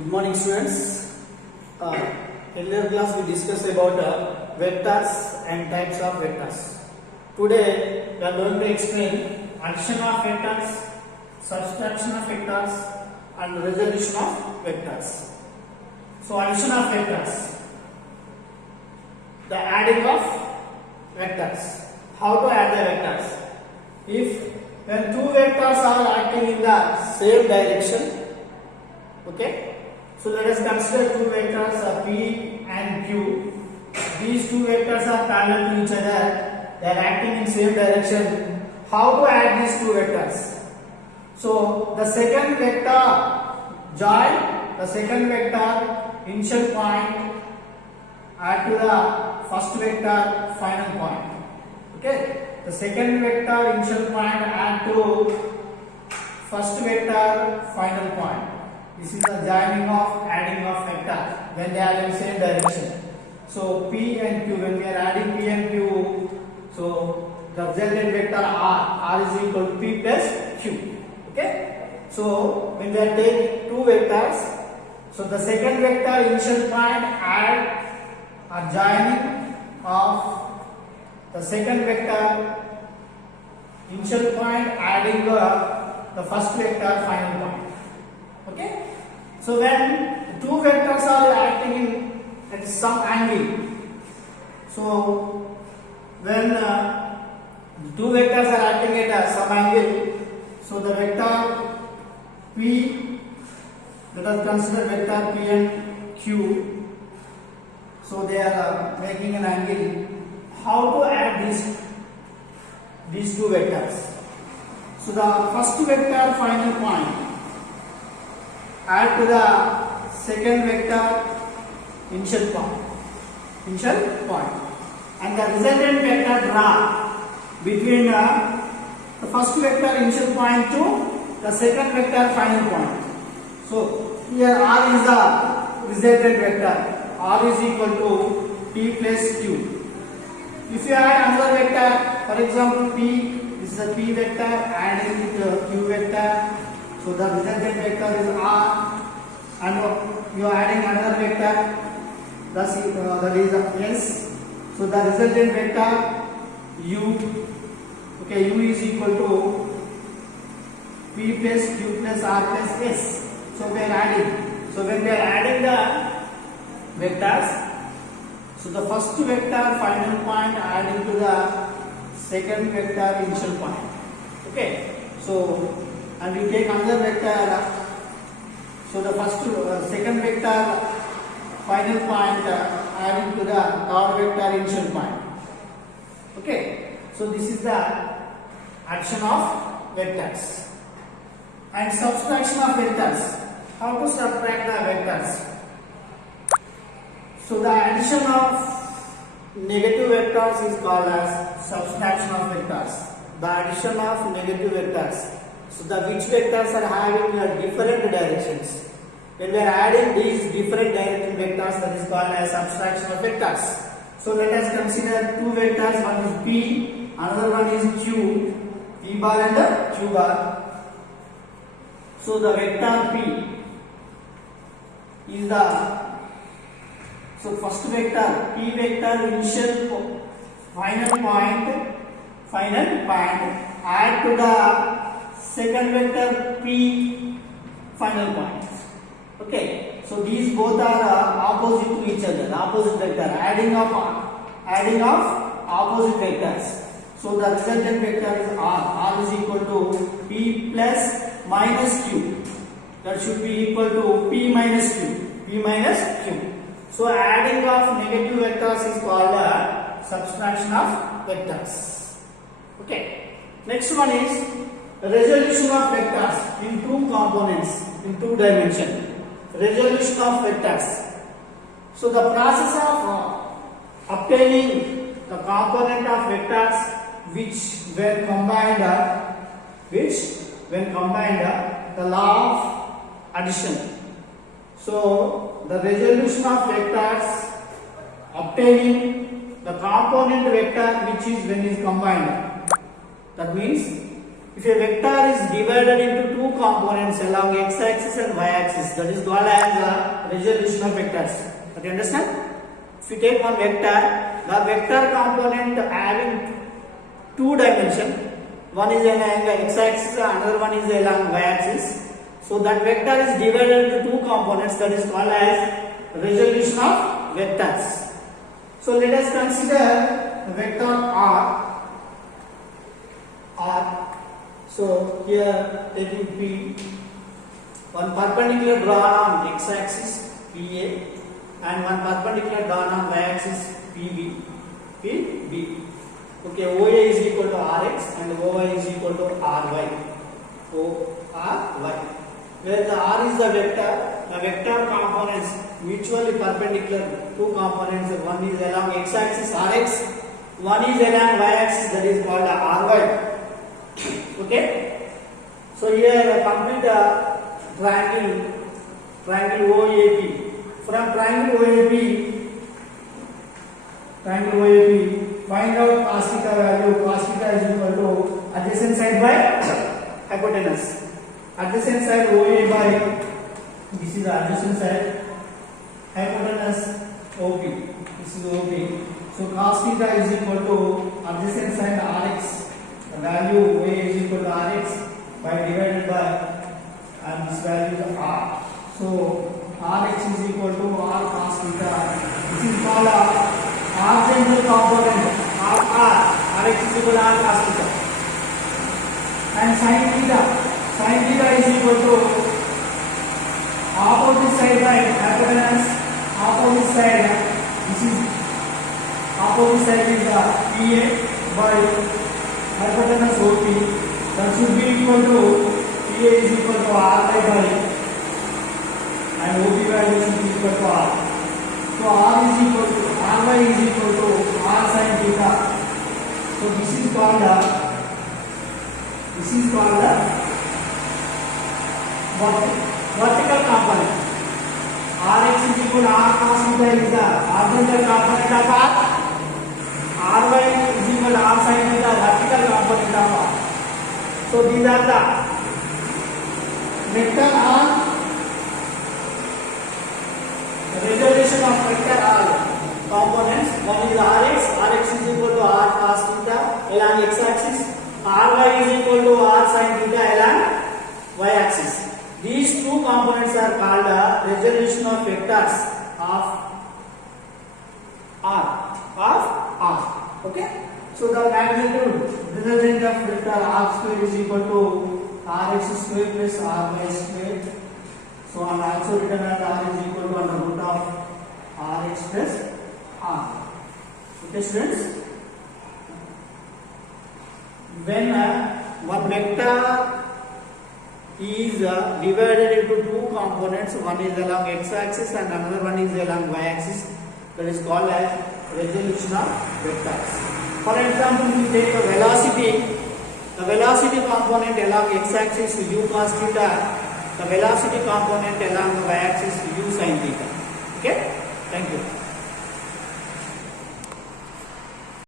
Good morning, students. Earlier class we discussed about vectors and types of vectors. Today we are going to explain addition of vectors, subtraction of vectors, and resolution of vectors. So addition of vectors, the adding of vectors. How to add the vectors? If when two vectors are acting in the same direction, okay. So let us consider two vectors P and Q. These two vectors are parallel to each other. They are acting in same direction. How to add these two vectors? So the second vector join the second vector initial point add to the first vector final point. Okay. The second vector initial point add to first vector final point. This is the joining of adding of vector when they are in same direction. So P and Q, when we are adding P and Q, so the resultant vector R is equal to P plus Q. Okay. So when we are taking two vectors, so the second vector initial point add a joining of the second vector initial point adding the first vector final point. Okay. So when two vectors are acting in at some angle, so when two vectors are acting at some angle, so the vector P, let us consider vector P and Q, so they are making an angle. How to add these two vectors? So the first vector final point add to the second vector initial point, and the resultant vector draw between the first vector initial point to the second vector final point. So here R is the resultant vector. R is equal to P plus Q. If you add another vector, for example P, this is a P vector adding with Q vector. So the resultant vector is R, and you are adding another vector, that is S. So the resultant vector U, okay, U is equal to P plus Q plus R plus S. So we are adding. So when we are adding the vectors, so the first vector final point adding to the second vector initial point. Okay. So and we take another vector, so the first second vector final point adding to the third vector initial point. Okay, so this is the addition of vectors. And subtraction of vectors. How to subtract the vectors? So the addition of negative vectors is called as subtraction of vectors. The addition of negative vectors. So the which vectors are having different directions. When we are adding these different direction vectors, that is called as subtraction of vectors. So let us consider two vectors. One is P, another one is Q, P bar and Q bar. So the vector P is the, so first vector P vector initial final point add to the second vector P final point. Okay, so these both are opposite to each other, opposite vector, adding of opposite vectors. So the resultant vector is R is equal to P plus minus Q. That should be equal to P minus Q. So adding of negative vectors is called subtraction of vectors. Okay, next one is resolution of vectors in two components, in two dimensions. Resolution of vectors. So the process of obtaining the component of vectors which when combined, the law of addition. So the resolution of vectors obtaining the component vector which is when is combined. That means if a vector is divided into two components along x-axis and y-axis, that is called as the resolution of vectors. Do you understand? If you take one vector, the vector component having two dimensions, one is along x-axis, another one is along y-axis. So that vector is divided into two components, that is called as resolution of vectors. So let us consider the vector r. So here taking P, one perpendicular drawn on x-axis PA and one perpendicular drawn on y-axis PB. Okay, OA is equal to Rx and OY is equal to Ry. ORY. Where the R is the vector components mutually perpendicular, two components, one is along x-axis Rx, one is along y-axis, that is called Ry. Okay, so here complete triangle OAP. From triangle OAP, find out cos theta value. Cos theta is equal to adjacent side by hypotenuse. Adjacent side OA by, this is the adjacent side, hypotenuse OP. This is OP. So cos theta is equal to adjacent side Rx. The value OA is equal to Rx by divided by, and this value is R. So Rx is equal to R cos theta. This is called arctangle component. Rx is equal to R cos theta. And sin theta is equal to opposite side by hypotenuse. Opposite side, this is opposite side is PA by hypotenuse OP. That should be equal to PA is equal to Ry by, and OP value should be equal to R. So R is equal to Ry is equal to R sin theta. So this is called vertical component. Rx is equal to R cos theta is the horizontal component of R. Ry is equal to R sin theta, vertical component of R. So these are the vector R, resolution of vector R components. One is Rx is equal to R cos theta along x-axis. Ry is equal to R sin theta along y-axis. These two components are called the resolution of vectors of R. Okay? So the magnitude resultant of vector R square is equal to Rx square plus Ry square. So and also written as R is equal to under root of Rx plus R. Okay, students? When one vector is divided into two components, one is along x-axis and another one is along y-axis, that is called as resolution of vectors. For example, we take the velocity component along x-axis u cos theta, the velocity component along the y-axis u sin theta. Okay, thank you.